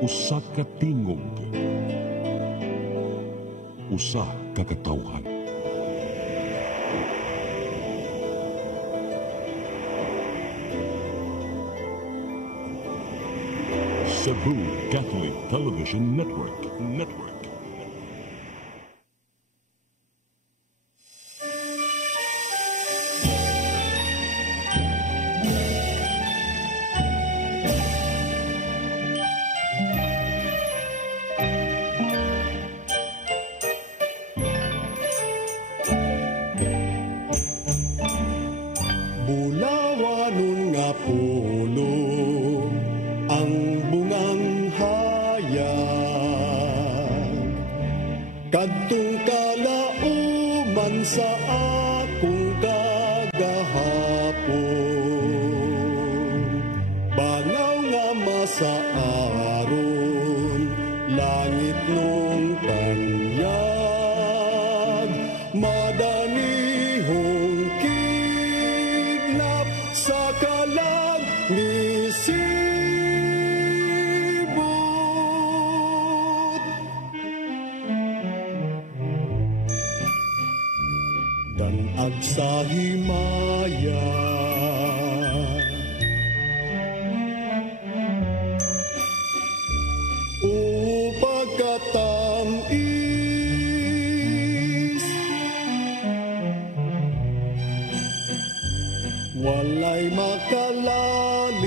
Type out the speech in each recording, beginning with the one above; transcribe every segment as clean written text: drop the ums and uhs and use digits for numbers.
Usa ka tingog, usa ka katawhan. Cebu Catholic Television Network. Bulawanon nga pulo ang bungang hayag, kadtong kalauman sa akong kagahapon. Bangaw nga masaaron, langit nung tanyag, madanihong kidnap sa kalag ni Sibut. Danag sa himaya, pagkatamis, walay makalalis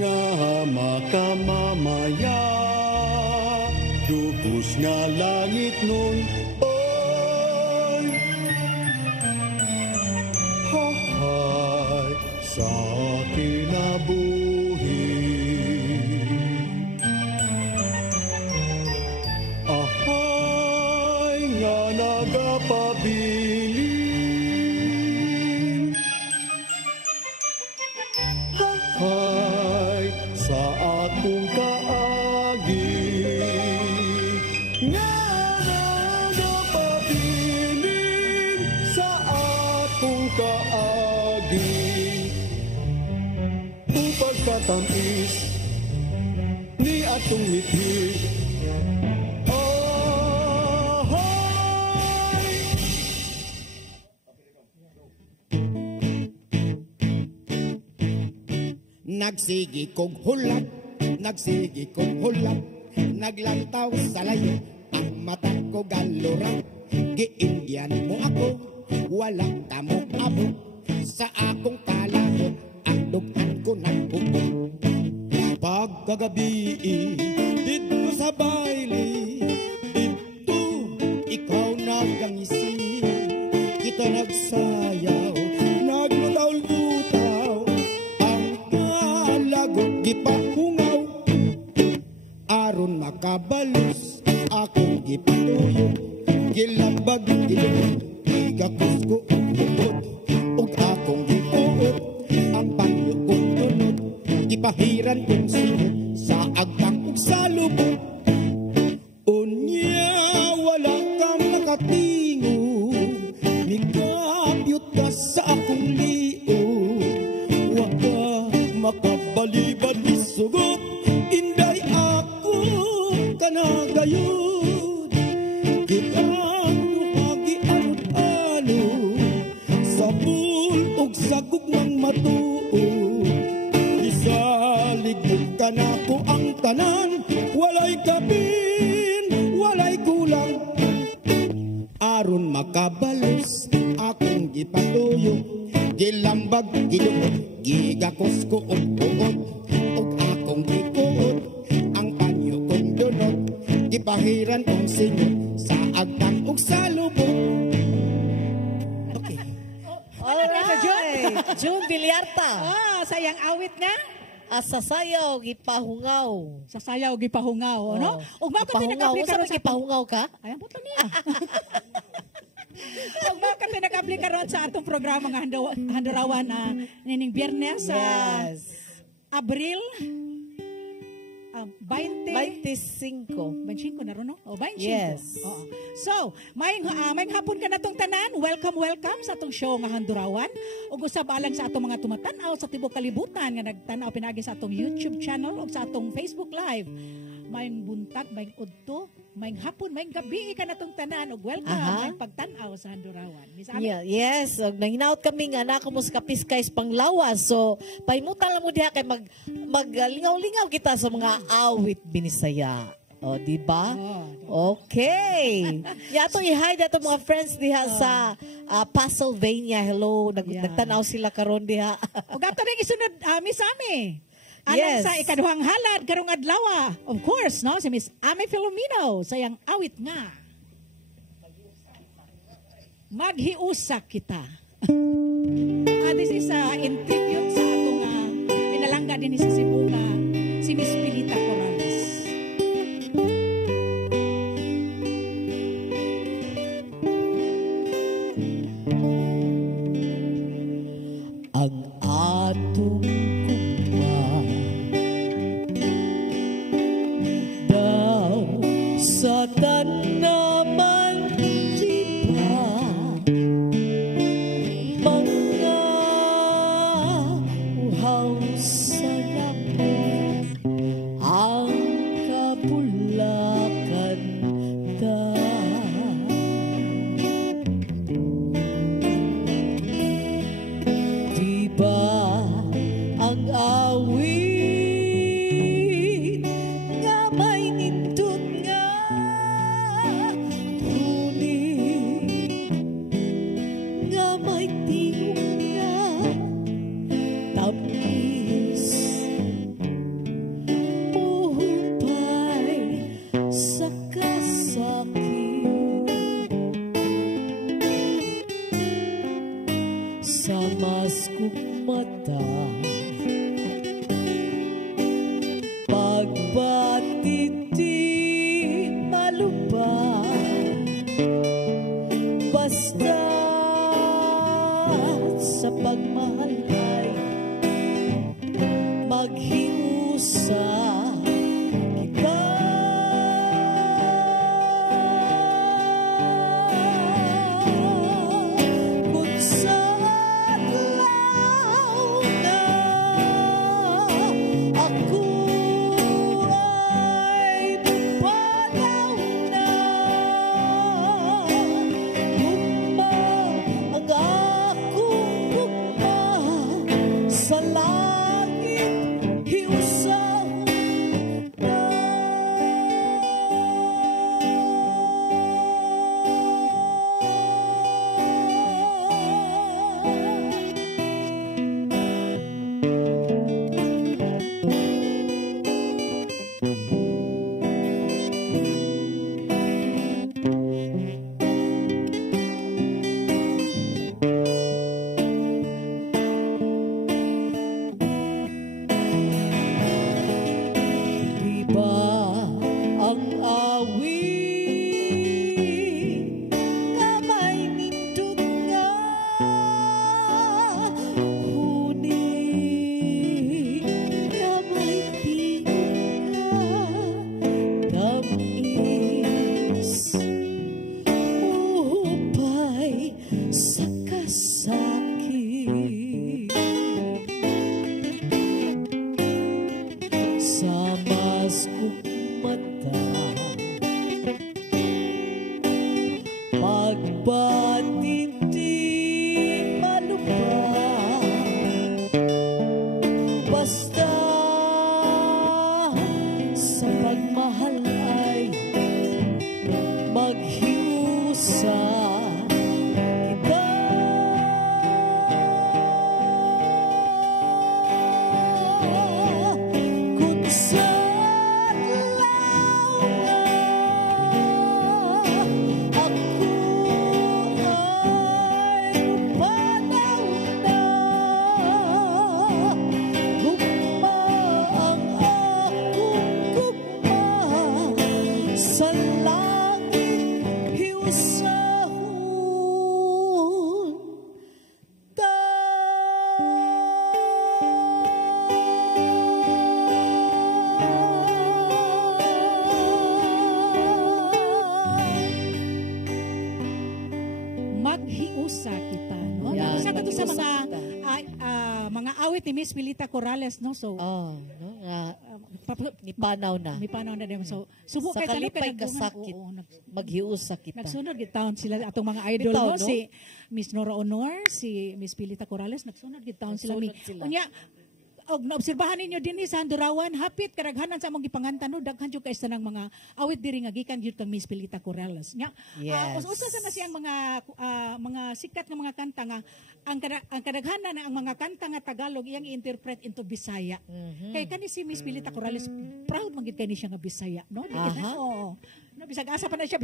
nga makamamaya, dugos nga langit nun. Oy, hahay sa kinabuhi, ahay nga nagapabilin, hahay sa akong kaagi, nga nagapabilin sa akong kaagi. Upag katamis ni atong mithi, nagsigi kog hulap, naglantaw sa layo, ang mata ko galurang, giindian mo ako, wala ka mo abo, sa akong kalahot, ang dugan ko nagbubo. Pagkagabi, dito sa baile, dito ikaw nagangisi, kita nagsayaw, naglutaw-lutaw, gipahungaw, aron makabalos, akong gipatuyo, gilambag, gilambag, gigakos ko ang bukod, ug akong gipuot, ang panyo kong tunod, gipahiran kong sinod, sa agtang ug sa lubot. Unya, wala kang nakatingo, mikapyot ka sa akong liyo, wag ka makabalibad isugot, inday ako kanagayod, kitang luhagi anot-ano, sa bulog sa gugmang matuod, isaligid ka na ko ang tanan, walay kapin, walay kulang, aron makabalos, akong gipatuyo, gilambag, gilubot, gigakos ko og buot, og akong gikuot, ang panyo kong dunot, gipahiran kong singot, sa agtang ug sa lubot. Okay. Alright, June Villarta. Sayang awit nga. Sa sayaw, gipahungaw. Sa sayaw, gipahungaw, ano? Ug mao ka pinag-apply karon sa gipahungaw ka? Ayan po to niya. Ug mao ka pinag-apply karon sa atong programa nga handurawan nining Biyernes sa Yes. Abril 20. 25. Na ron, no? O, 25. Yes. Oo. So, may hapon ka na tong tanan. Welcome sa atong show nga Handurawan. O usab alang sa atong mga tumatanaw sa tibok kalibutan nga nagtanaw pinagi sa atong YouTube channel o sa atong Facebook Live. May buntag, may udto, may hapon, may gabi ka na tong tanan. O welcome, may pagtanaw sa Handurawan. Yeah, yes, nanginaot kami nga na kumus kapiskays panglawas. So, paimutan lang mo diha kay maglingaw-lingaw kita sa mga awit binisaya. O, di ba? Okay. Yato i-hi dato mga friends diha sa Pennsylvania. Hello, nagtanaw sila karon diha. O gato rin isunod, Miss Ami. Alang sa ikaduhang halad, karong adlaw. Of course, no? Si Miss Ami Filomeno, sayang awit nga. Maghiusak kita. This is in tribute sa atong pinalangga din sa Cebu nga, si Miss Pilita Corrales. Ang atong sa tanaman di ba mga uhaw sa lapon ang kabulakan ta di ba ang awit sa mas kumata pagbatiti malupa basta sa pagmahal ay maghiusa kita. Sa langit, hiusaw awit ni Miss Pilita Corrales, no? So, Oh, no nga pap- nipanaw na. may panaw na din. So, subo Sa kay tanong kalipay kay kasakit, Oo, maghius sa kita. nagsunod gitaon sila atong mga idol Bitaw, no? no? Si Miss Nora Honor, si Miss Pilita Corrales, nagsunod gitaon sila mi. Nagsunod sila. Unya, og naobserbahan ninyo din sa Handurawan, hapit karaghanan sa among gipangantan no, daghan jud kay ng mga awit diri nga gikan jud kang Miss Pilita Corales. Nya, Yes. usa sa siyang mga sikat nga mga kanta nga ang kadaghanan na ang mga kanta nga Tagalog iyang i-interpret into Bisaya. Kay kani si Miss Pilita Corales proud man gid kani siya nga Bisaya, no? Di Aha. oo. No, bisag-asa pa na siya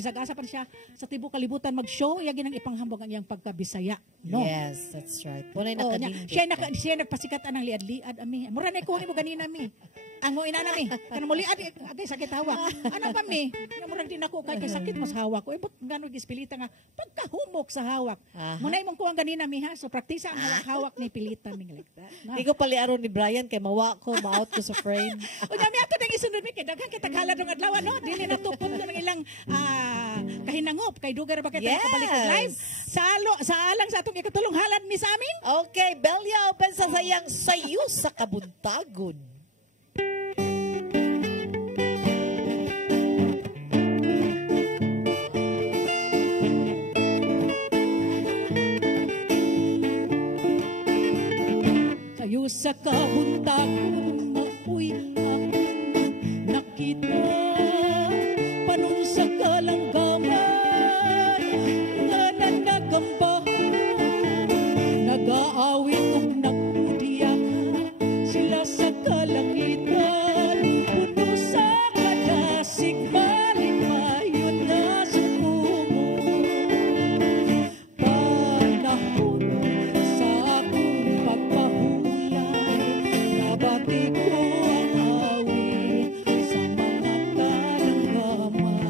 sa tibuok kalibutan mag-show, iya ginang ipanghambog ang iyang pagka-Bisaya, no? Yes, that's right. Punay Oh, nya, nakadindot. siya nagpasikat anang liad-liad ami. Mura na ko mo ganina mi. Ang mo ina mi. Kan mo liad agay sakit hawak. Ano pa mi? Nya mura din ako kay sakit mas hawak ko. But gano gispilita nga pagkahumok sa hawak. Aha. Munay mong kuang ganina mi ha. So praktisa ang hawak ni pilita mi like that. No? Hindi ko paliaron ni Brian kay mawa ko, ma-out ko sa frame. O dami ato nang isunod mi kay daghan kita kala dong adlaw no. Dili natupon ko ng ilang kahinangop kay dugar ba kita Yes. nakabalik live. Sa alang sa atong ikatulong halad mi sa amin. Okay, Belia, open sa sayang sayo sa kabuntagon. Kayo sa kabuntagon, maoy akong nakita. Panon sa kalanggaman, nga nanagambahan. Nag-aawit ug nagpudiyak, sila sa kalangitan. Puno sa kadasig, malimayon na sukumo. Panahon sa akong pagpahulay, nabati ko ang awit sa mga kalanggaman.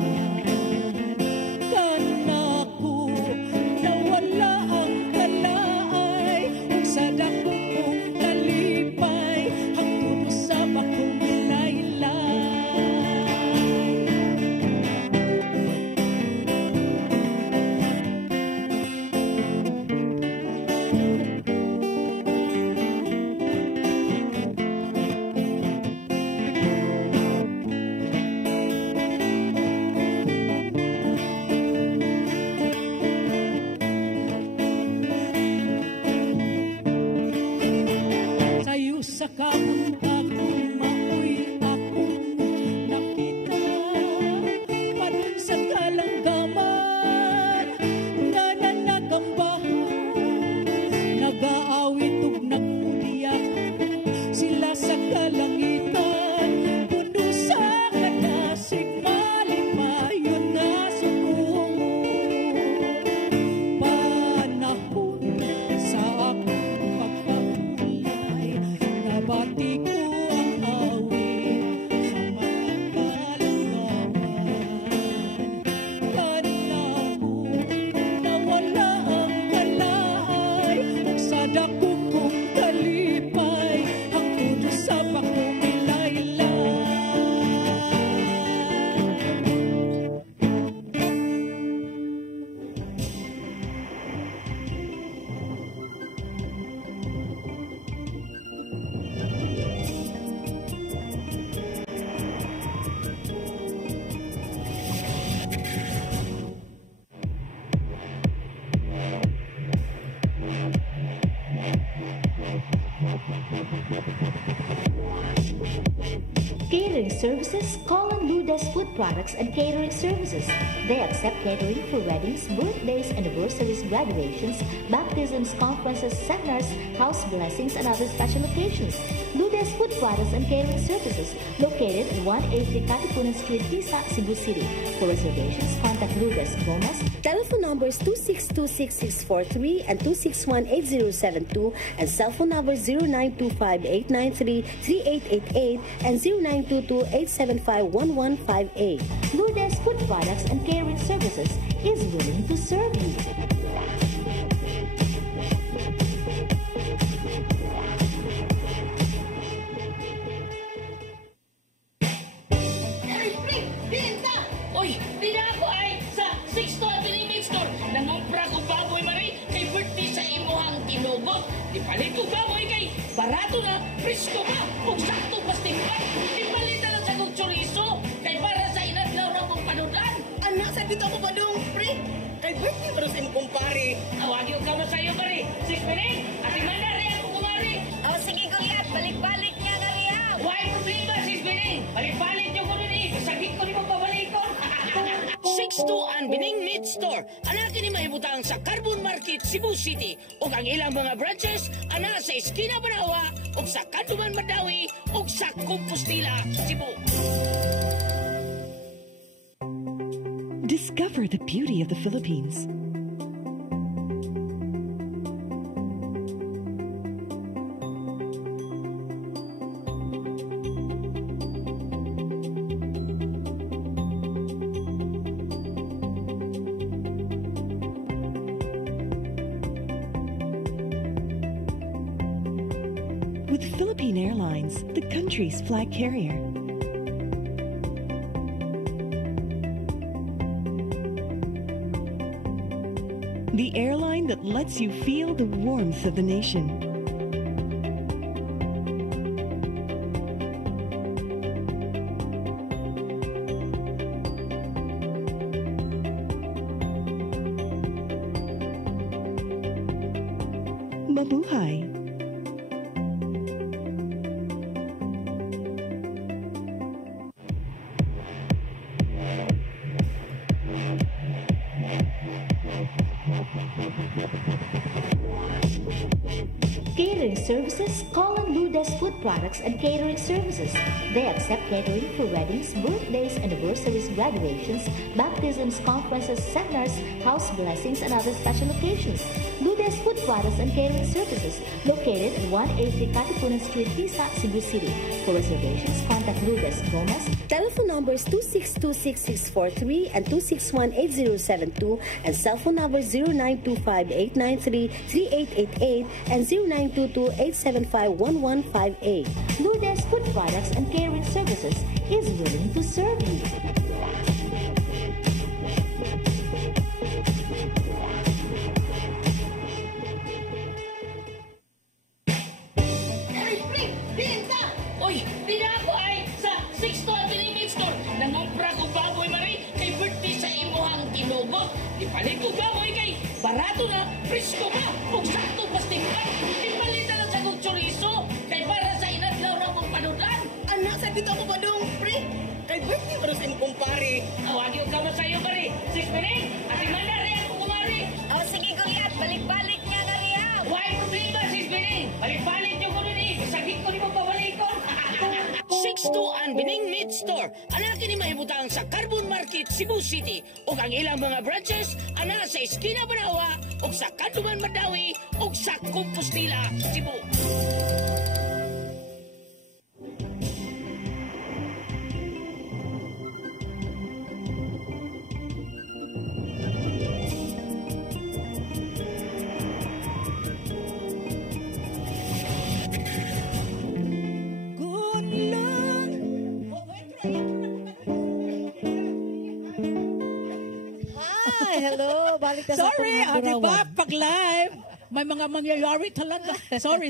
Kanako nawala ang kalaay, ug sa dako kong kalipay, hangtod sa bakong laylay. Sayo sa kabuntagon, maoy akong nakita. Panon sa kalanggaman, nga nanagambahan. Nag-aawit ug nagpudiyak, sila sa kalangitan. Puno sa kadasig, malimayon na sukumo. Panahon sa akong pagpahulay, nabati ko ang awit sa mga kalanggaman. Kanako nawala ang kalaay, ug sa dako kong kalipay, hangtod sa bakong laylay. Catering services, call on Lourdes Food Products and Catering Services. They accept catering for weddings, birthdays, anniversaries, graduations, baptisms, conferences, seminars, house blessings, and other special occasions. Lourdes Food Products and Catering Services, located at 183 Katipunan Street, Tisa, Cebu City. For reservations, contact Lourdes Gomez. Telephone numbers 2626643 and 2618072 and cell phone numbers 0925-893-3888 and 0922-875-1158. Lourdes Food Products and Catering Services is willing to serve you. Uy, di na ako ay sa 6 to Avenue Store. Nangumpra ko baboy mari kay birthday sa imuhang tinugot. Di palit ko baboy kay para barato na, presko pa, kung sakto pastingkay. Ipalita lang sa kong chorizo, kay para sa inadlaw na mong panudan. Anak, sa dito ako ba dong, pre? Kay birthday ba rin kumpare? Awagyo ka mo sa'yo, pare. 6 minutes, at imanda rin ako kumari. O sige kuya, balik-balik niya nga riya. Why problema, 6 minutes? Balik-balik nyo ko nun eh. Sakit ko ni mo pabalikon. 6-2 Bining Meat Store. Anak ni mahibutang sa Carbon Market, Cebu City. O ang ilang mga branches, ana sa Esquina Banawa, o sa Kanduman Madawi, o sa Compostela, Cebu. Discover the beauty of the Philippines. With Philippine Airlines, the country's flag carrier. The airline that lets you feel the warmth of the nation. Mabuhay! Catering services, call on Lourdes Food Products and Catering Services. They accept catering for weddings, birthdays, anniversaries, graduations, baptisms, conferences, seminars, house blessings, and other special occasions. Lourdes Food Products and Catering Services, located at 183 Katipunan Street, Tisa, Cebu City. For reservations, contact Lourdes Gomez. Telephone numbers 2626643 and 2618072 and cell phone numbers 0925-893-3888 and 0922-875-1158. Lourdes Food Products and Catering Services is willing to serve you. Ay, pre, binta! Uy, di na ako ay sa 6-2 Bining Meat Store. Nangupra ko baboy, Mari, kay birthday sa imuhang tinugot. Ipalit ko baboy kay barato na, presko pa, kung sakto pastingkay. Ipalita lang sa kong chorizo, kay para sa inadlaw na mong panudan. Anak, sa dito ako ba dong, pre? Kay birthday ba rin kumpare? Awagyo ka mo sa'yo, Mari. 6 minutes, at imanda rin ako kumari. O sige kuya, balik-balik niya nga riya. Why problema, 6 minutes? Balik-balik nyo ko nun eh. Sakit ko ni mo pabalikon. 6-2 Bining Meat Store. Anak ni mahibutang sa Carbon Market, Cebu City. O ang ilang mga branches, ana sa Esquina Banawa, o sa Kanduman Madawi, o sa Compostela, Cebu. Hi, hello. Balik na sa Sorry, atong di ba? Handurawan. Pag live, may mga mangyayari talaga. Sorry.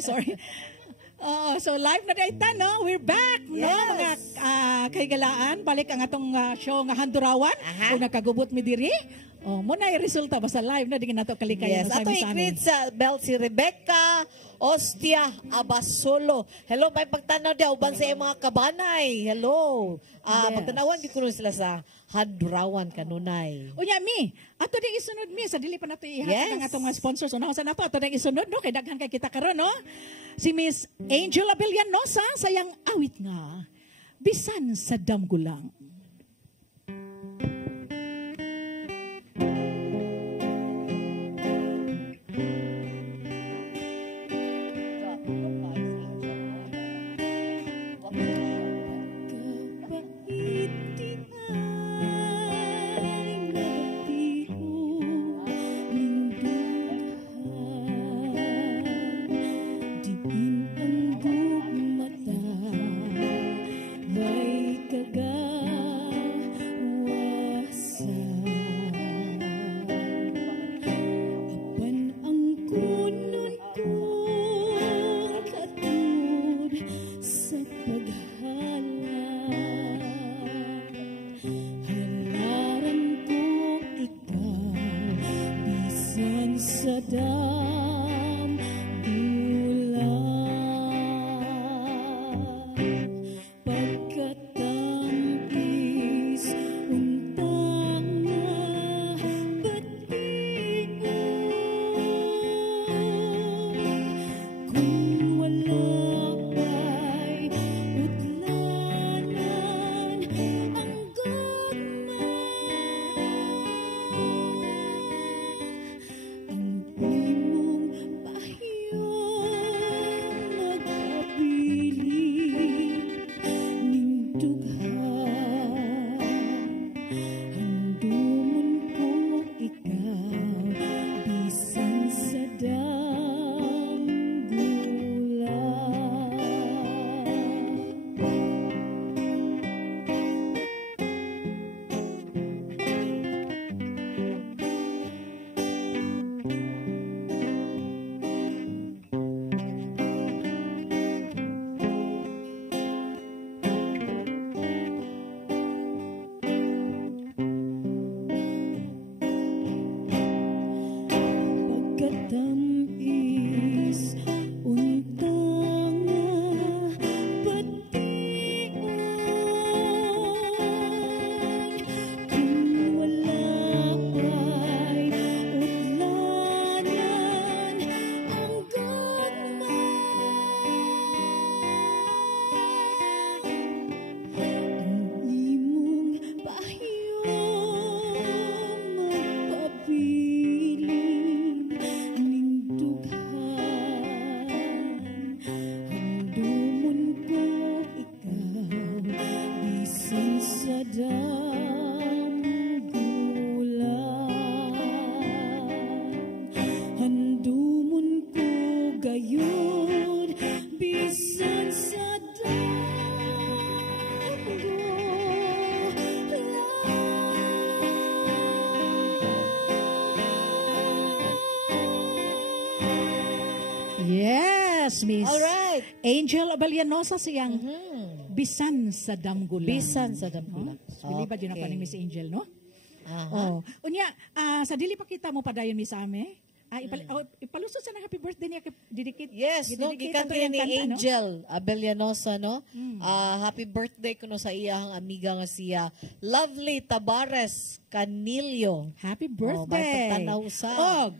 So live na dayta, no? We're back, no? Yes. Mga kaigalaan, balik ang atong show nga Handurawan. Kung nakagubot mi diri. Muna yung resulta, basta live na, di nga nato kalikayan. Yes, ato i-greet sa belt si Rebecca Ostia Abasolo. Hello, may pagtanaw diya, uban sa iyong mga kabanay. Hello. Yes. Pagtanawan, gikulo sila sa Handurawan kanunay. Unya mi, ato ding isunod mi sa dili pa nato ihatag ang atong mga sponsors. Unahon sa nato ato ding isunod no kay daghan kay kita karon no. Si Miss Angela Villanosa sayang awit nga bisan sa damgulang. May kagat Pagkatampis untang na batingon, kung wala pa'y utlanan ang gagmay, ang imong pahiyong magpabiling ning dughan. Handumon ko ikaw bisan sa pagkatamis untang na batingon, kung wala pa'y utlanan ang gagmay, ang imong pahiyong magpabiling ning dughan. Handumon ko ikaw bisan sa damgulan. Handumon ko gayud bisan sa Yes, Miss. Alright. Angel Abalianosa siyang bisan sa damgulan. Bisan sa damgulan. Bili ba din ako ni Miss Angel, no? Aha. Oh. Unya, sa dili pa kita mo pa dayon Miss Ame. Ipalusot sa ng happy birthday niya kay dedicate. Yes, no, gikan to kaya yung ni kanta, no? Angel Abellanosa, no? Happy birthday kuno sa iyang amiga nga siya, Lovely Tabares Canillo. Happy may birthday. pagtanaw sa. Og,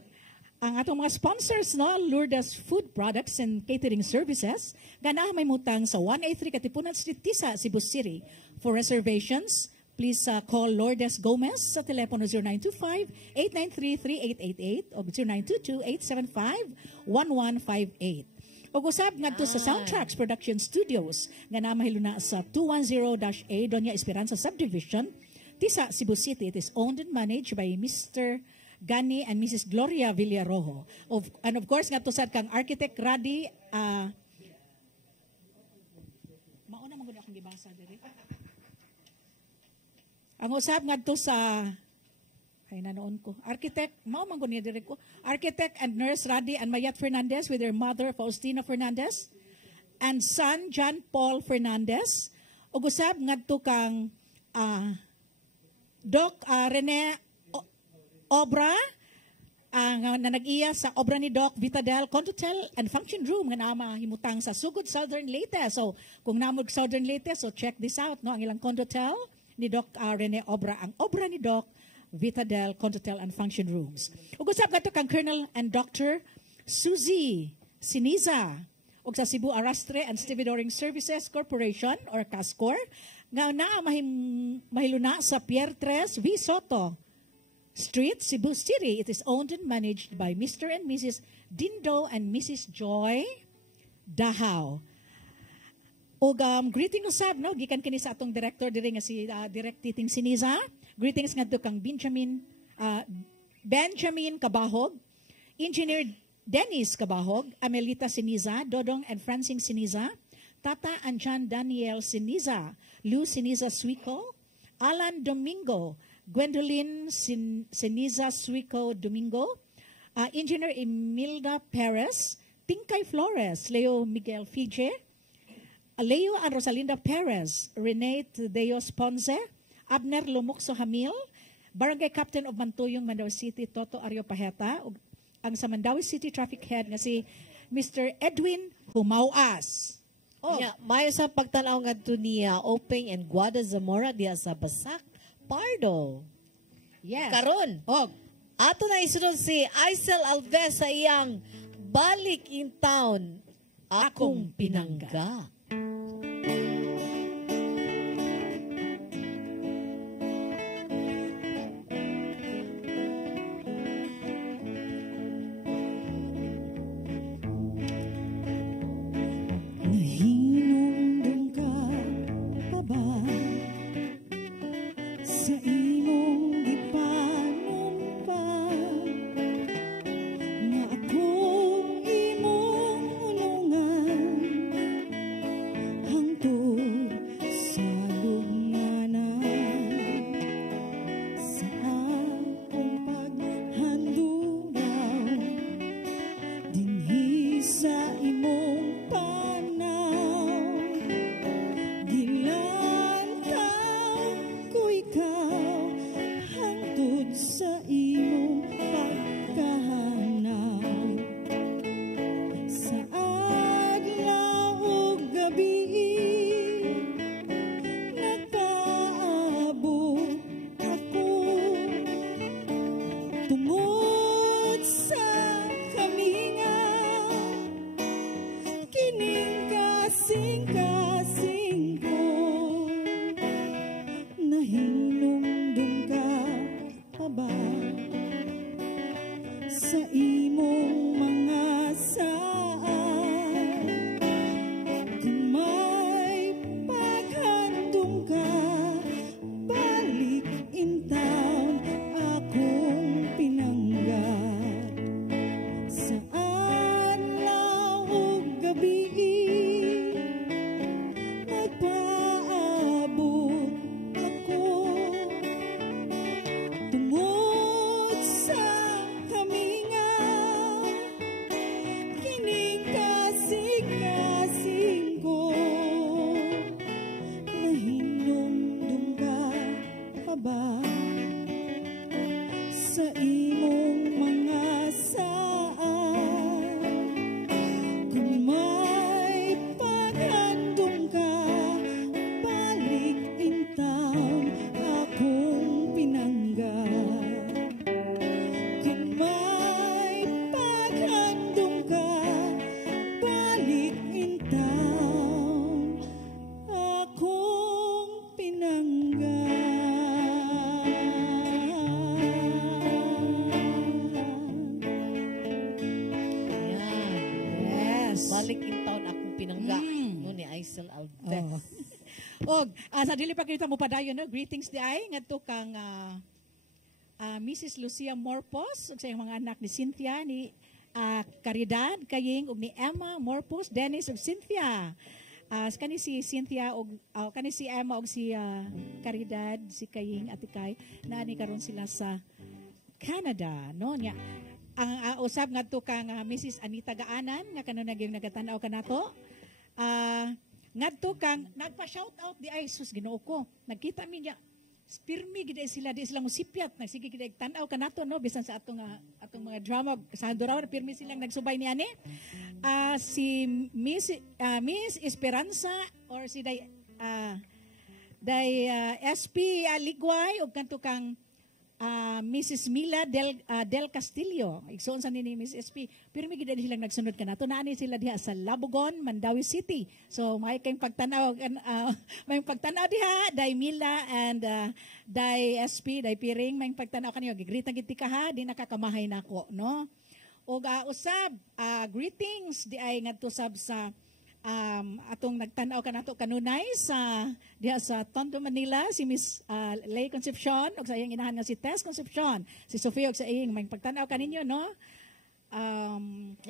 ang atong mga sponsors, no, Lourdes Food Products and Catering Services, ganahan may mutang sa 183 Katipunan Street, Tisa, Cebu City. For reservations, please call Lourdes Gomez sa telepono 0925-893-3888 o 0922-875-1158. Og usab ngadto sa Soundtracks Production Studios nga namahiluna sa 210-A Doña Esperanza Subdivision, Tisa, Cebu City. It is owned and managed by Mr. Gani and Mrs. Gloria Villarojo. And of course, nga to sad kang Architect Radi, mauna mo akong gibasa diri. Ang usab nga to sa, ay nanoon ko, Architect, mao man niya diri ko, Architect and Nurse Radi and Mayat Fernandez with their mother, Faustina Fernandez, and son, John Paul Fernandez. Og usab nga to kang Doc Rene Obra, na nag-iya sa obra ni Doc Vitadel Condotel and Function Room nga nama himutang sa Sugod Southern Leyte. So kung namog Southern Leyte, so check this out, no, ang ilang Condotel ni Doc Rene Obra, ang obra ni Doc Vitadel Condotel and Function Rooms. Ug usab kadto kang Colonel and Dr. Suzy Siniza og sa Cebu Arrastre and Stevedoring Services Corporation or CASCOR nga naa mahiluna sa Pierre 3 V Soto Street, Cebu City. It is owned and managed by Mr. and Mrs. Dindo and Mrs. Joy Dahaw. O greeting usab, no, gikan kini sa atong director diri nga si Direct Titing Siniza. Greetings ngadto kang Benjamin Kabahog, Engineer Dennis Kabahog, Amelita Siniza, Dodong and Francine Siniza, Tata and John Daniel Siniza, Lou Siniza Suico, Alan Domingo, Gwendolyn Siniza Suico Domingo, Engineer Emilda Perez, Tinkay Flores, Leo Miguel Fije, Leo and Rosalinda Perez, Rene Deos Ponce, Abner Lumukso Hamil, Barangay Captain of Mantuyong, Mandaue City, Toto Ario Pajeta, ang sa Mandawi City Traffic Head nga si Mr. Edwin Humawas. Oh. Yeah, may sa pagtanaw nga to niya Openg and Guada Zamora diya sa Basak, Pardo. Yes. Karon. Oh. Ato na isunod si Aisel Alves sa iyang Balik in Town, Akong Pinangga. Nahinumdum ka pa ba sa imong gipanumpa nga akong imong ulungan hangtod sa lugnanan sa akong paghanduraw dinhi sa imong panaw gilantaw ko ikaw hangtod sa imong pagkahanaw sa adlaw ug gabi nagpaabot ako tungod sa kaminga kining kasing-kasing ko nahinumdum ka pa ba sa imong mga saan kung may paghandom ka balik in town akong pinangga sa adlaw ug gabi nagpaabot ako tungod sa kaminga kining kasing-kasing ko nahinumdum ka pa ba sa imong mga saan kung may paghandom ka balik in town akong pinangga kung may paghandom ka balik in town akong pinangga. Yes. Balik in Town, Akong Pinangga. No, ni Aisel Alves. Og sa dili pa kita mo padayon no, greetings di ay ngadto kang Mrs. Lucia Morpos ug sa iyang mga anak ni Cynthia ni Caridad Kaying ug ni Emma Morpos, Dennis ug Cynthia. Kani si Cynthia ug kani si Emma ug si Caridad, si Kaying at Ikay naani karon sila sa Canada no nya. Ang usab ngadto kang Mrs. Anita Gaanan nga kanon nagatanaw kanato. Ngadto kang nagpa-shout out di ay sus Ginoo ko. Nagkita mi niya pirmi gid sila di sila musipyat nagsige gid tan-aw kanato no bisan sa atong mga drama sa Handuraw pirmi silang nagsubay ni ani. Si Miss Esperanza or si SP Ligway ug kanto kang Mrs. Mila Del Castillo. Igsoon sa ni Miss SP. Pero may gid silang nagsunod kanato naani sila diha sa Labugon, Mandawi City. So may kayong pagtanaw may pagtanaw diha Day Mila and Day SP, Day Piring may pagtanaw kaniyo. Gigrita gid ka ha, di nakakamahay nako, no? Og usab greetings di ay ngadto sab sa atong nagtanaw kanato kanunay sa diha sa Tondo, Manila si Miss Lay Concepcion ug sa iyang inahan nga si Tess Concepcion, si Sofia ug sa iyang may pagtanaw kaninyo no.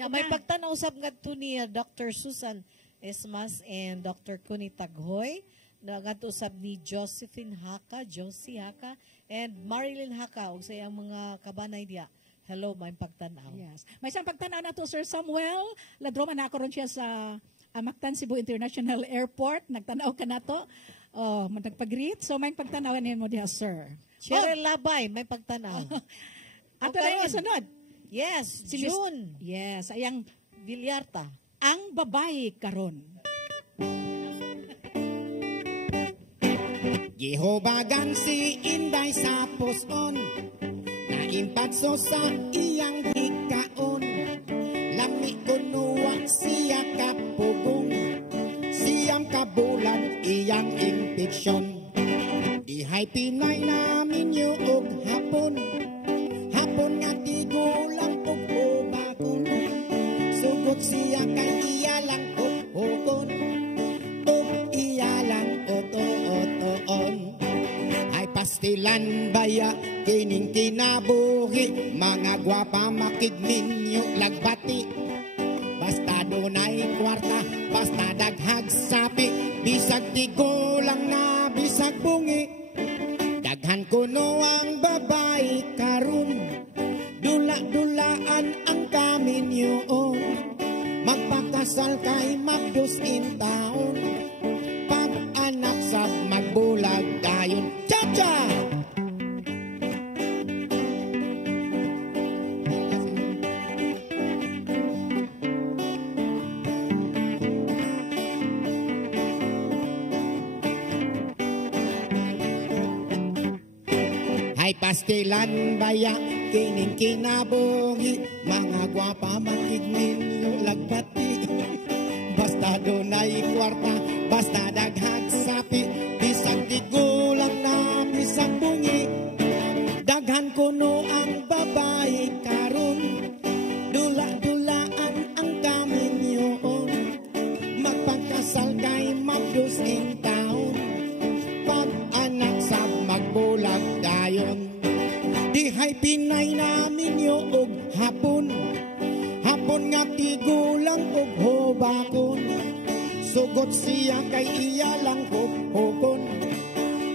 May pagtanaw sab ngadto ni Dr. Susan Esmas and Dr. Connie Taghoy ngadto sab ni Josephine Haka, Josie Haka and Marilyn Haka ug sa iyang mga kabanay diha. Hello, may pagtanaw. Yes. May isang pagtanaw na to Sir Samuel. Ladroma na ako ron siya sa Mactan Cebu International Airport. Nagtanaw ka na to. Nagpag-greet. So may pagtanawan mo diha, sir. Cheryl Labay, may pagtanaw. Ato na yung isunod. Yes, Si Miss- June Yes, ayang Villarta. ang babae karon. Gihobagan si Inday sa puson, naimpatso sa iyang hikaon. Lami kunuwa siya kapugong, siyang kabulan iyang impeksyon. Ihay Pinay namin yung hapon, hapon nga tigulang og ubakon. Sugot siya kay iya lang hukon, og iya lang oto-otoon. Ay pastilan baya kining kinabuhi, mga gwapa makig ninyo lagbati. Basta dunay kwarta, basta daghag sapi, bisag tigulang na bisag bungi. Daghan kuno ang babae karon, dula-dulaan ang kaminyoon. Magpakasal kay magdus in taon, pag anak sa magbulag dayon. Cha-cha! Ay pastilan baya kining kinabuhi, mga gwapa makig ninyo lagbati. Basta dunay kwarta, basta daghag sapi, bisag tigulang na bisag bungi. Daghan kuno ang babae karon, dula-dulaan ang kaminyoon. Magpagkasal kay magdus in taon, pag anak sa magbulag dayon. Dihay Pinay namin yung hapon, hapon nga tigulang og hobakon. Sugot siya kay iya lang hukon,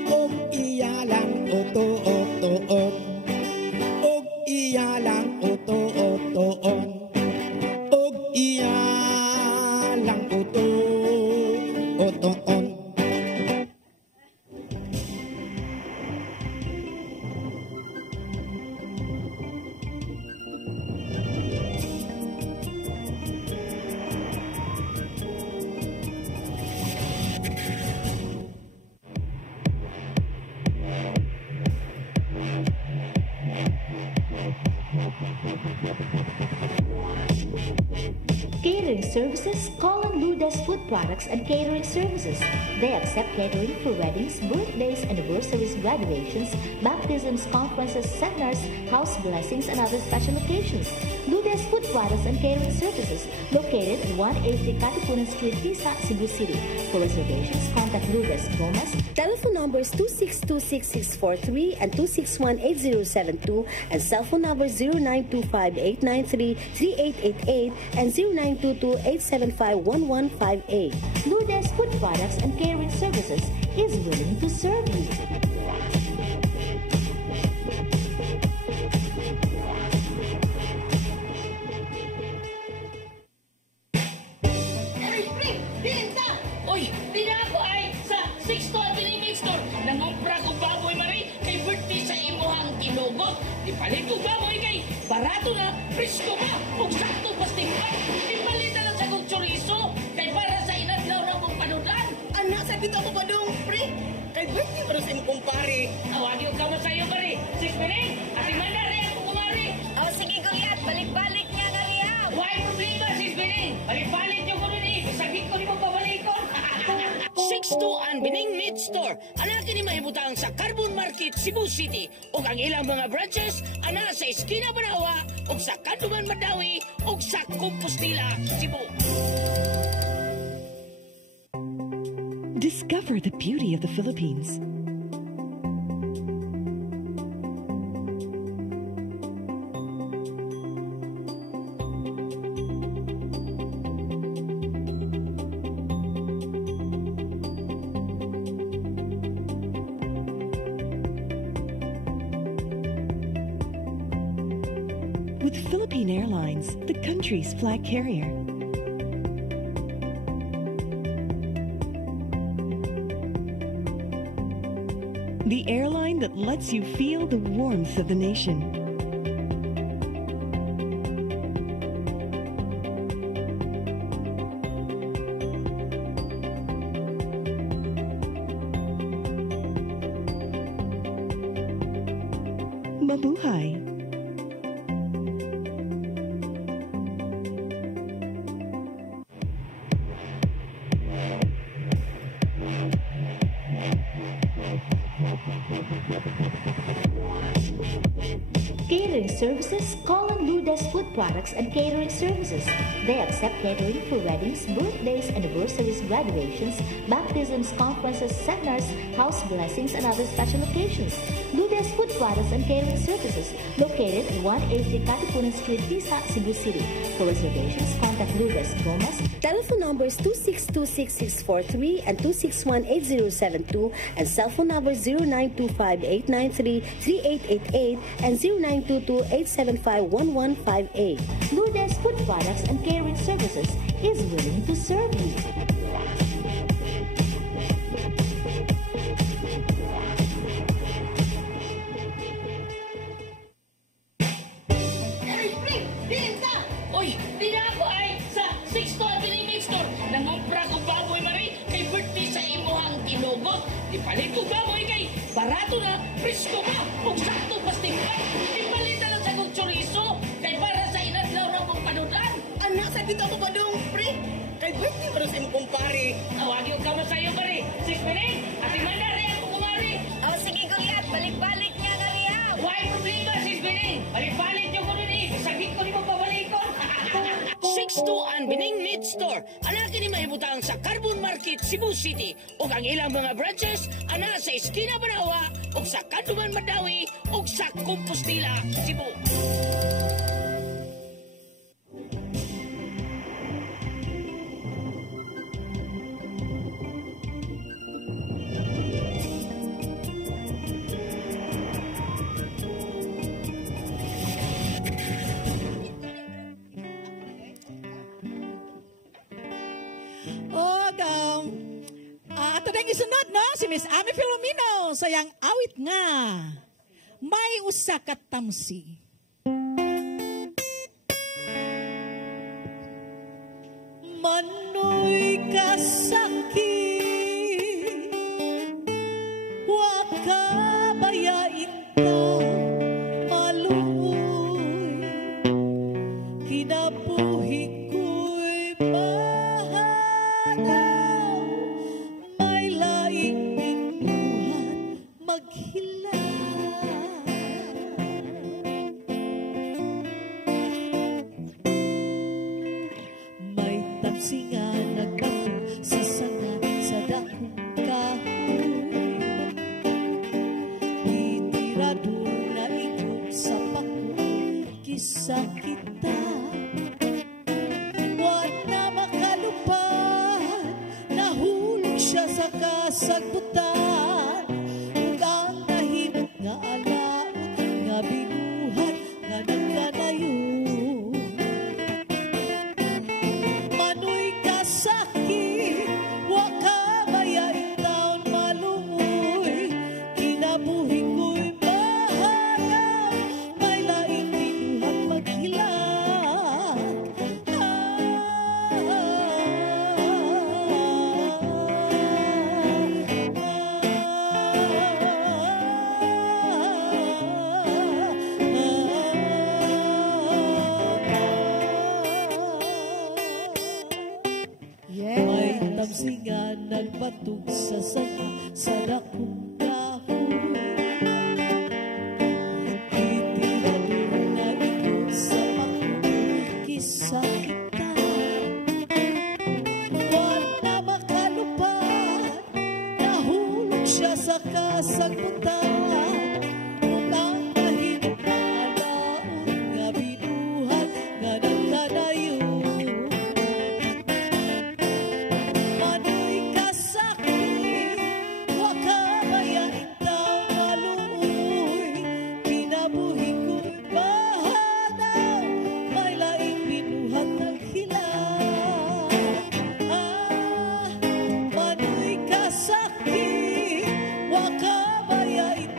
og iya lang oto-otoon, og iya lang oto-otoon, og iya lang oto-otoon. Catering services, call on Lourdes Food Products and Catering Services. They accept catering for weddings, birthdays, anniversaries, graduations, baptisms, conferences, seminars, house blessings, and other special occasions. Lourdes Food Products and Catering Services, located at 180 Katipunan Street, Tisa, Cebu City. For reservations, contact Lourdes Gomez. Telephone numbers 2626643 and 2618072 and cell phone number 0925-893-3888 and 0922-875-1158. Lourdes Food Products and Catering Services is willing to serve you. Ay, pre! Dinta! Uy, di na ako ay sa 6 to Avenue Store. Nangumpra ko baboy mari kay birthday sa imuhang kinugot. Ipalit ko baboy kay barato na, presko pa, ug sakto pastimpan. Ipalit na lang sa kong chorizo kay para sa inadlaw na mong panudan. Anak, sa dito ako ba dong, pre? Kay birthday ba sa imong kumpare? Awag yung kamo sa'yo, pare. 6 minutes, asimanda rin ako kumari. Oh, sige Goliath, balik-balik niya nga riha. Why problema, 6 minutes? Balik-balik yung kuno ni. Bisagit ko ni mo pabalikon. 6 ang Bining Meat Store. Anak kini mahibutang sa Carbon Market, Cebu City. O ang ilang mga branches, ana sa Esquina Banawa, o sa Kanduman Madawi, o sa Compostela, Cebu. Discover the beauty of the Philippines. With Philippine Airlines, the country's flag carrier. The airline that lets you feel the warmth of the nation. mabuhay. Catering services, call on Lourdes Food Products and Catering Services. They accept catering for weddings, birthdays, anniversaries, graduations, baptisms, conferences, seminars, house blessings, and other special occasions. Lourdes Food Products and Catering Services, located at 183 Katipunan Street, Tisa, Cebu City. For reservations, contact Lourdes Gomez. Telephone numbers 2626643 and 2618072 and cell phone number 0925-893-3888 and 0922-875-1158. Lourdes Food Products and Catering Services is willing to serve you. Oy, di na ako ay sa 6 Avenue Store. Nangumpra ko baboy mari kay birthday sa imuhang kinugot. Di palit ko baboy kay barato na, presko ka, kung sakto pastingkan. Di palit na lang sa kong chorizo kay para sa inadlaw na mong panudan. Anak, sa dito ako ba dong, pre? Kay birthday mo sa imong kumpare. Tawagin ka mo sa'yo, pare. Sis Piling, ati mandari ako kumari. O sige, Goliath, balik-balik niya nga riya. Why problema, Sis Piling? Balik-balik niyo ko nun eh. Sagit ko ni mo pabalikon. 6-2 Bining Meat Store. Anakin ni mahibutang sa Carbon Market, Cebu City. O ang ilang mga branches, ana sa Esquina Banawa, o sa Kanduman Madawi, o sa Compostela, Cebu. Ato na isunod, no? Si Miss Ami Filomeno sa yang awit nga. May usa ka tamsi. Manoy kasakit, wa ka bayain ta, maluoy, kinabuhi ko'y mahanaw, may laing minuhan maghila. May tapsingan nagbato sa sana sa dakong kahoy, itirado na ikot sa pako kisa kita. Wag na makalupad, nahulog siya sa kasagbutan, ug ang nahimok nga alaot nga binuhat nga nagkanayon. Manoy kasakit, wa ka bayain taon maluoy, kinabuhi ko'y mahalaw, may laing binuhat maghilat. May tamsingan nagbatog sa sana sa dakong kahoy, itirado na ikot sa pako kisa kita. Wag na makalupad, nahulog siya sa kasagbutan, ug ang mahimok na alaot nga binuhat nga nagkanayon. Manoy kasakit, wa ka bayain taon maluoy, kinabuhi ko'y mahanaw, may laing binuhat naghilat. Manoy kasakit, wa ka bayain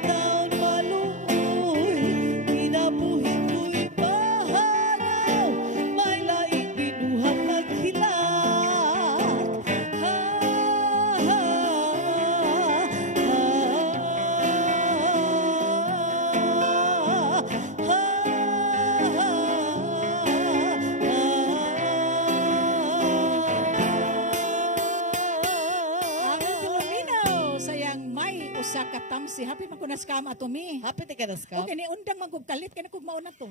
ang may usa ka tamsi. Happy man ko na-scam ato mi. Happy ka na-scam? Okay, ni undang man kog kalit kay nakugmao na to.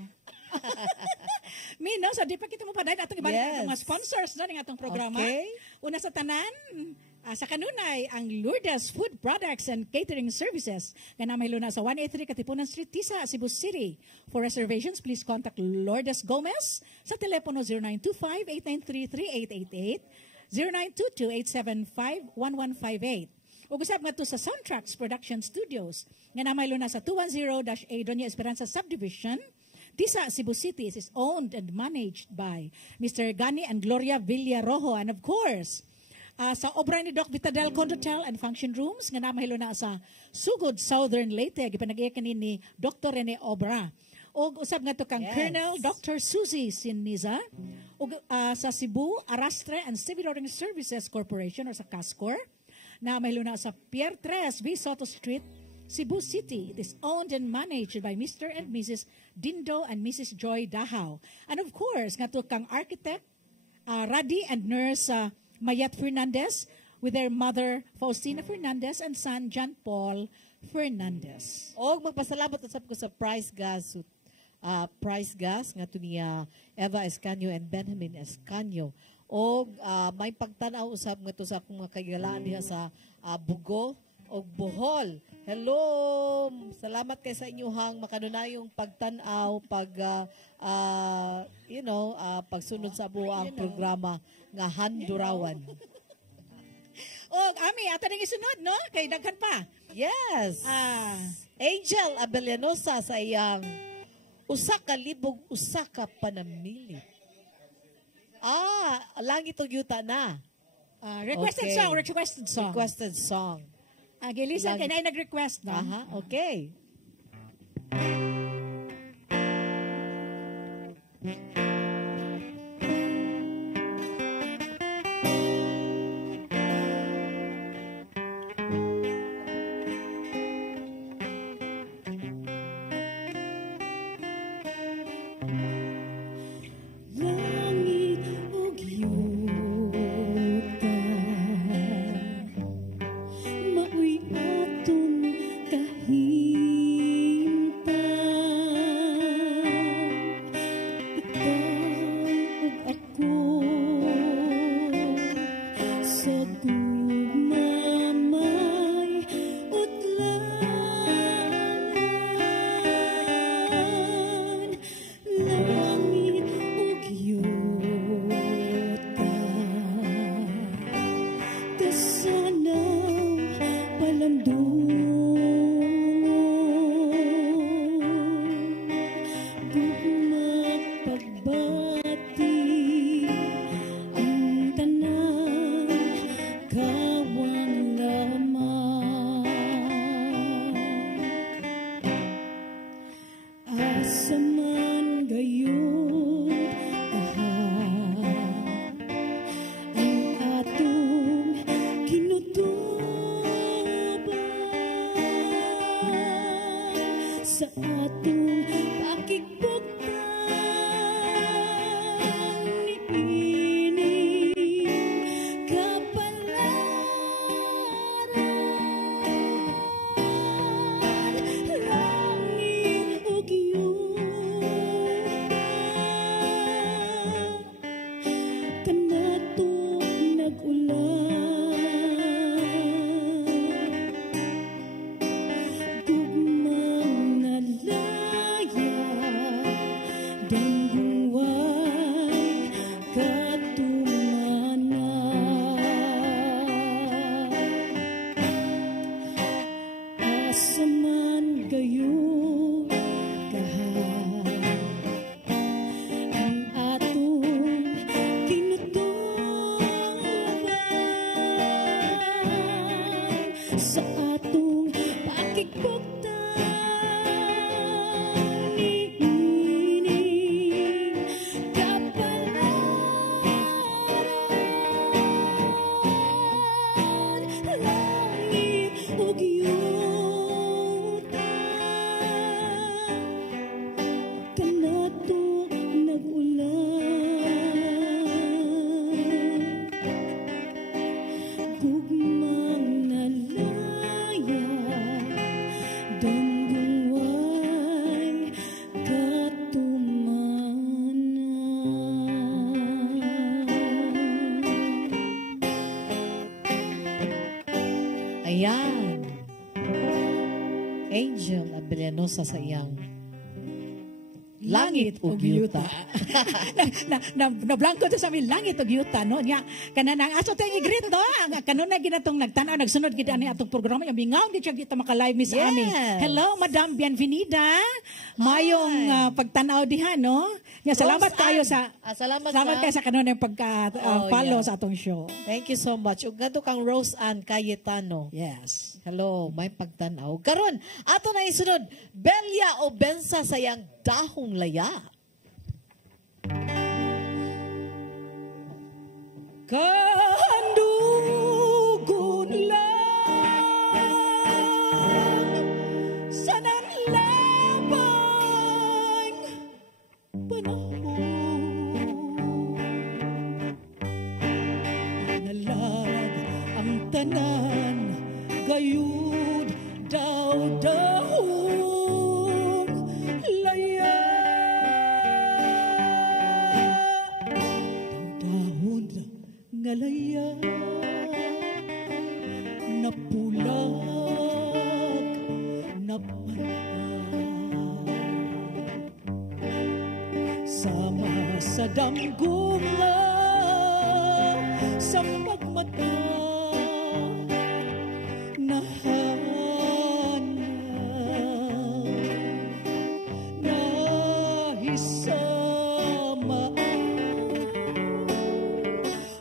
Mi no, so di pa kita mo paday atong ibalik Yes. mga sponsors na ning atong programa. Okay. Una sa tanan, sa kanunay ang Lourdes Food Products and Catering Services nga namahilo na sa 183 Katipunan Street, Tisa, Cebu City. For reservations, please contact Lourdes Gomez sa telepono 0925-893-3888, 0922-875-1158. Ug usab ngadto sa Soundtracks Production Studios nga namahilo na sa 210-A Doña Esperanza Subdivision, Tisa, Cebu City. Is owned and managed by Mr. Gani and Gloria Villarojo. And of course, sa obra ni Doc Vitadel Condotel and Function Rooms nga namahilo na sa Sugod, Southern Leyte, gipanag-iya ni Dr. Rene Obra. O usab nga to kang Colonel Dr. Suzy Siniza o sa Cebu Arastre and Civil Ordering Services Corporation or sa CASCOR na mahilo na sa Pier 3 B. Soto Street, Cebu City. It is owned and managed by Mr. and Mrs. Dindo and Mrs. Joy Dahaw. And of course, nga to kang architect Radi and nurse Mayat Fernandez with their mother Faustina Fernandez and son John Paul Fernandez. O magpasalamat usab ko sa Price Gas nga to niya Eva Escanio and Benjamin Escanio. O may pagtanaw usab nga to sa akong mga kaigalaan diha sa Bugo o Bohol. Hello! Salamat kay sa inyong makanunayong pagtanaw, pagsunod sa buong programa nga Handurawan. Ami, ato nang isunod, no? Kay daghan pa. Yes. Angel Abellanosa sa iyang usa ka libog usa ka panamili. Langit og yuta na. Requested song. Requested song. Gilisan kay na nag-request na. Okay. Langit ug yuta, maoy atong kahimtang. Ikaw ug ako sa gugmamay utlanan. Langit ug yuta, kasanaw palamdungon, gugmang pagbati ang tanan kawang laman. Asa man gayon ang atong kinutuban sa atong pakigbugtang niining kapalaran. Langit ug yuta, kanato nag-ulan, gugmang nalaya, dangguway katumanan. Asa man gayon ang atong kinutuban sa atong pakigbugtang niining kapalaran. Langit ug yuta, kanato nag-ulan, gugmang nalaya, Angel Abrenosa sa iyang langit ug yuta. na blanco to sa amin langit ug yuta no nya kanang aso tay i-greet no ang kanunay ginatong nagtanaw nagsunod gid ani atong programa yung mingaw di siya kita maka-live mi sa amin. Hello Madam Bienvenida. Mayong pagtanaw diha no. Nya salamat kayo sa salamat kayo sa kanunay pagka follow sa atong show. Thank you so much. Ug ngadto kang Rose Ann Cayetano. Yes. Hello, may pagtanaw. Karon ato na isunod Belia Obensa sa iyang dahong laya. Kandugon lang sa nanlabang panahon. Nalag ang tanan gayud daw-dahong laya. Daw-dahon ngalaya napulag napanahon sama sa damgong nga sa pagmata nahanaw nahisama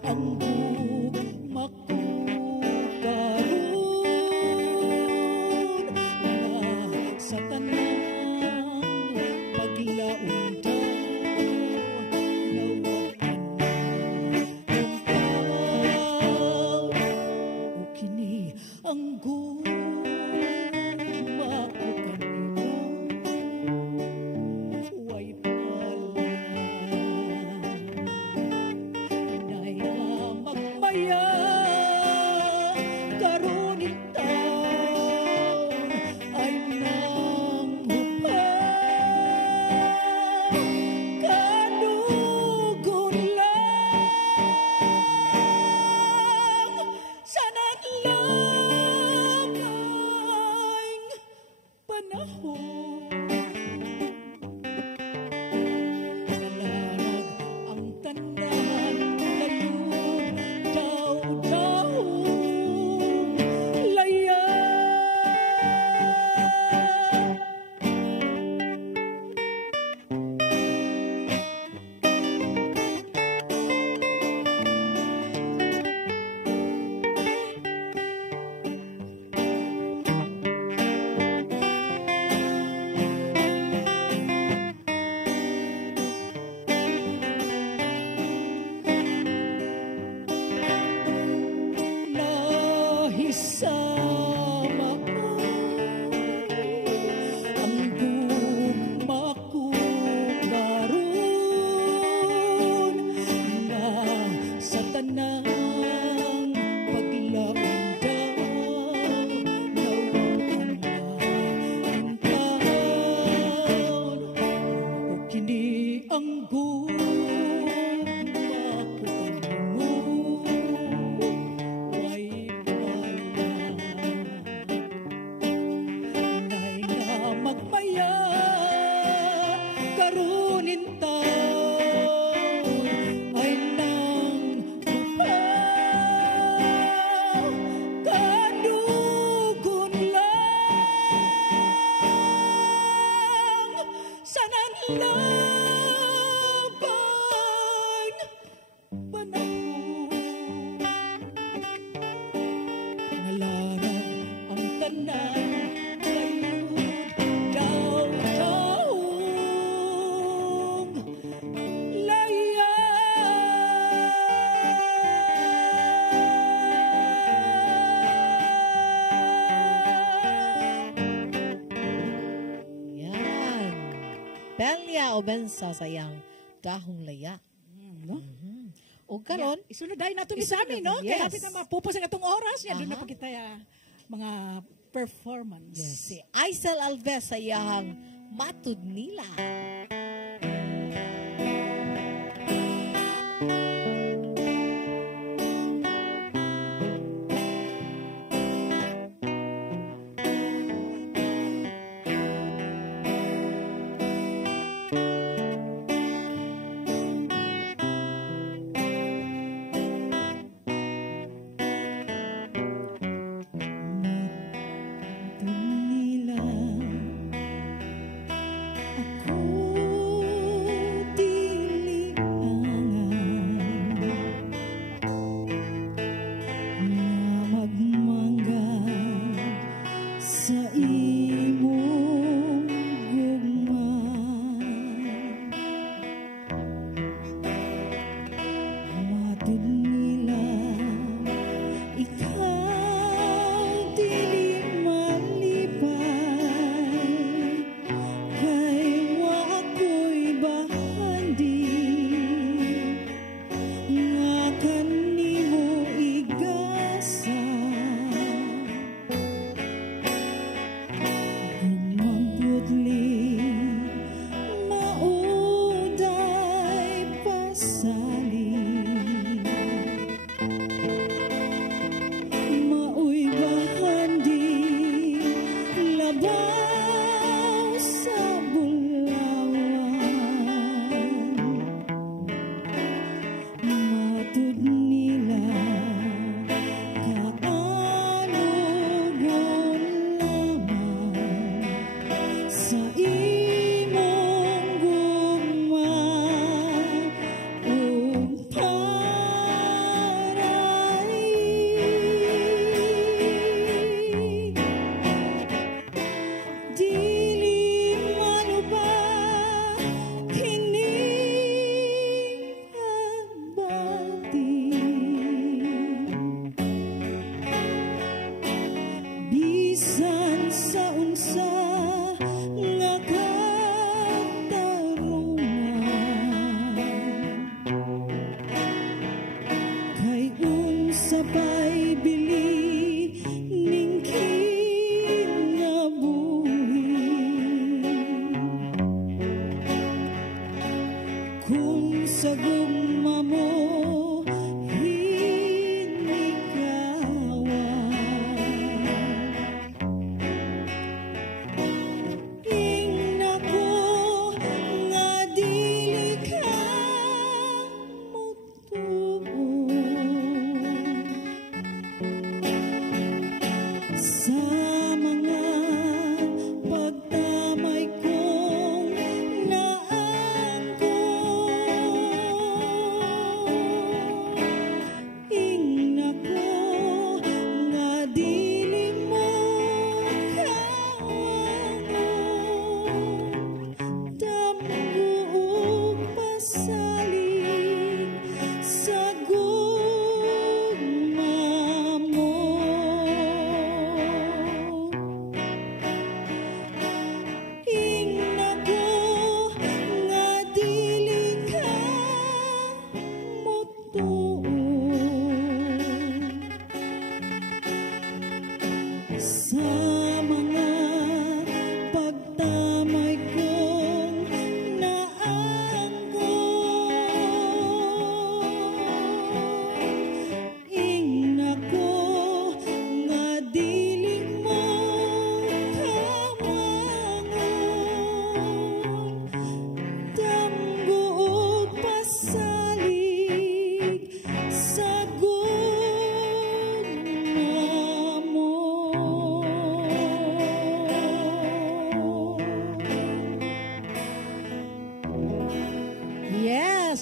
ang gugma ko karon na sa tanang paglaon daw o kini ang gugma ko kanimo way pala inay nga magmaya karon taon ay nang kadugon lang sa nanlabang panahon. Nalarag ang tanan ngayon daw-dahong laya. Nahisama ang gugma ko karon na sa tanang paglaon daw nawakan ang taon o kini ang gugma ko kanimo way nay nga magmaya karunin taon ay nang kadugon lang sa nanlabang panahon. Nalarang ang tanan ngayon daw-dahong laya. Yan. Belia Obensa sa iyang dahong laya. No? O karon, Isunod dahil nato ni Sammy, no? Yes. Kaya hapit na mapupos ang atong oras. Yan, doon na pa kita mga performance. si Aisel Alves sa iyang matud nila.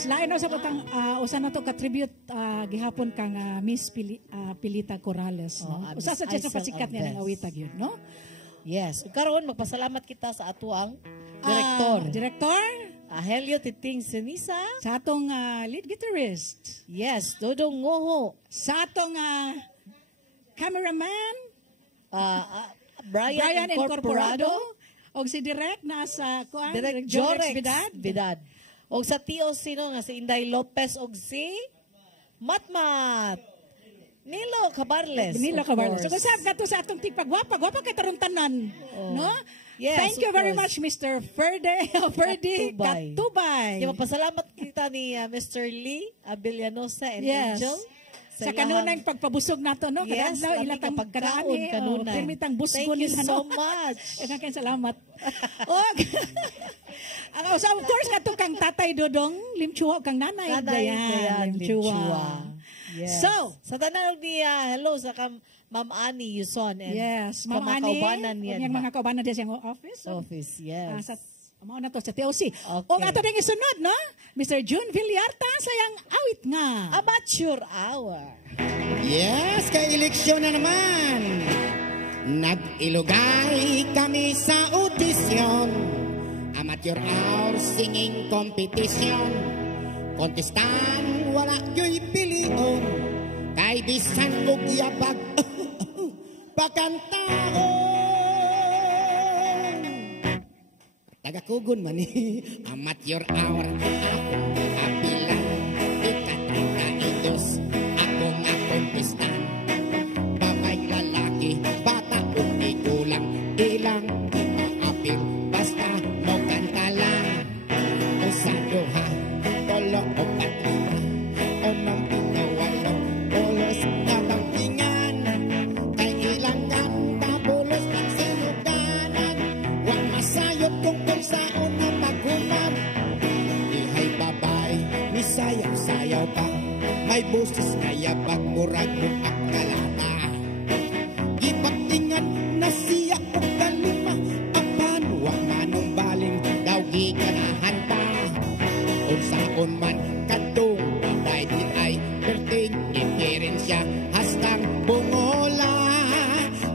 Yes, lain na sa patang usa na to ka tribute gihapon kang Miss Pilita Corrales, no? Usa sa sa pasikat niya ng awitag yun, no? Yes. Karon magpasalamat kita sa atuang direktor. Helio Titing Sinisa. Sa atong lead guitarist. Yes, Dodong Ngoho. Sa atong cameraman. Brian Incorporado. Og si Direk nasa kuan Direk Jorex Bidad. Og sa TOC no nga si Inday Lopez og si Matmat. Nilo Cabarles. So kasab kato sa atong tigpagwapa kay tarong tanan, no? Yes, thank you very much, Mr. Ferdy Katubay. Pasalamat kita ni Mr. Lee Abellanosa and yes. Angel. Sa kanunay pagpabusog nato, no? Yes, ilatang pagkaraan kanunay. Permitang busgo nila. Thank you so much. Kaya salamat. Of course, kato kang Tatay Dodong Limchua, kang Nanay Dayan Limchua. Yes. So, sa tanang niya, hello sa Ma'am Annie Yuson. And yes, Ma'am Annie. Yung mga kaubanan diya siyang office. Office, yes. Mao na to sa TOC. Okay. O ato ding isunod, no? Mr. June Villarta sayang awit nga. Amateur Hour. Yes, kay eleksyon na naman. Nag-ilugay kami sa audition. Amateur Hour singing competition. Kontestan, wala yo'y pilion. Kay bisan og yabag pakantaon. Tagakugon man ni Amateur Hour. Akong apilan, ika-32 akong akomplistan. Babay lalaki, bata o igulang, ilang maapil, basta mo kanta lang. O sa duha, tolo o patlima, o mampinawalo, polos na bangkingan. Kay ilang kanta, polos ng sinuganan. Huwag masayot kung saon na maghuman. Ihay babay, misayaw-sayaw pa. May busis na yabag, murag mo ang kalata. Ipagtingan na siya o kalima. Apan, huwag manumbaling, daw giganahan pa. Kung saon man katong babay di ay perting diferensya hastang bungola.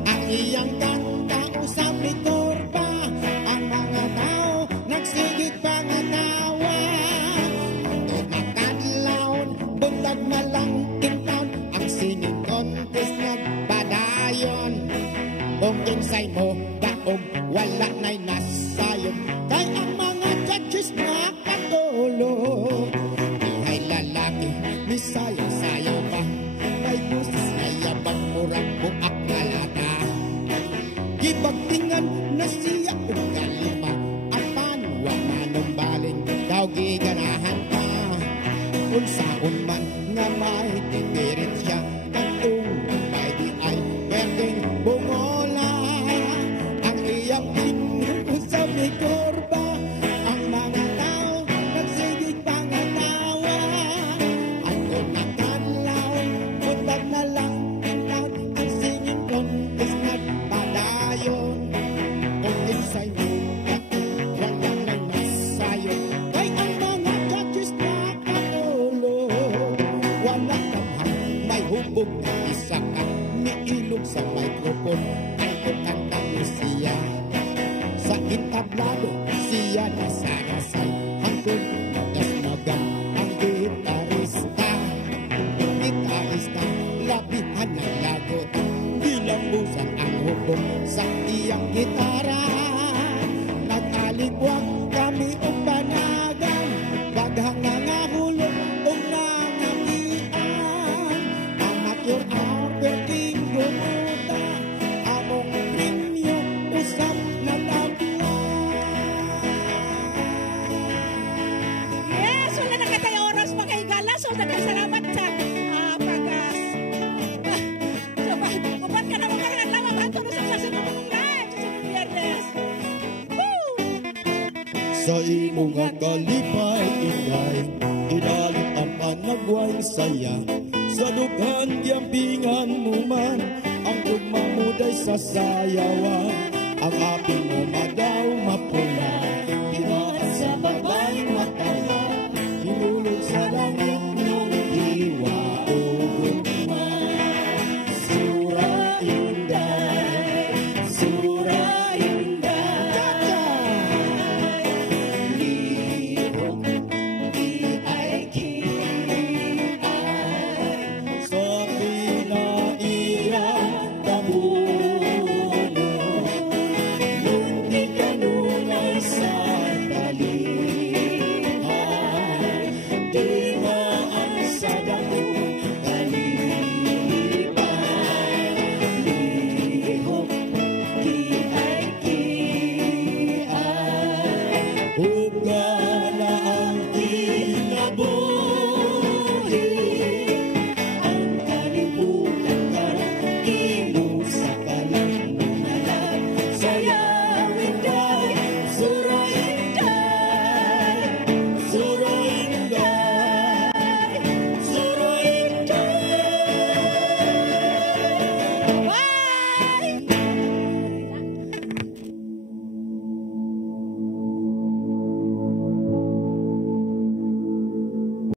Ang iyang kanta usap ni Korba. Ang mga tao nagsigit pangatawa. Ito makadlaon, buntag na lang tintaon. Ang singing contest nagpadayon. Kung kinsay mo daog, wala na'y nasayon. Kay ang mga judges nakatulog. Ihay lalaki, misayaw-sayaw pa. May busis na yabang murang buak na lata. Gibagtingan na siya o kalima. Apan, wag manumbaling, daw giganahan pa. Kung saon man nga may diferensya, katong babay di ay pwedeng bungola. Ang iyang pinag-usap ni Korba. Ang mga tao nagsigig pangatawa. Ang umakanlaon, buntag na lang tintaon. Ang singing contest nagpadayon. Kung kinsay mo walang nang nasayon. Kay ang mga judges nakatulog. Wala kamhang may hubog na isa ka. Niilog sa microphone ay kukanta ni siya. Sa entablado siya nasarasay. Hanggang nagasmagan ang gitarista. Gitarista, lapitan ng lagot. Bilambusan ang hubog sa iyang gitara. Nag-aligwag kami o panagan. Daghang nangahulog o nangangian. Amateur hour, perting gumuta. Among premyo, usap na tabla. Yes, wala na katay oras makahigala. So, salamat sa upat ka na mo kang nawa bato sa sasunod mong live sa Biyernes. Woo! Sa imong nga kalipay ingay, inalit ang panagway saya. Sa dughan giampingan mo man, ang tugma mo day sa sayawan. Ang aping mo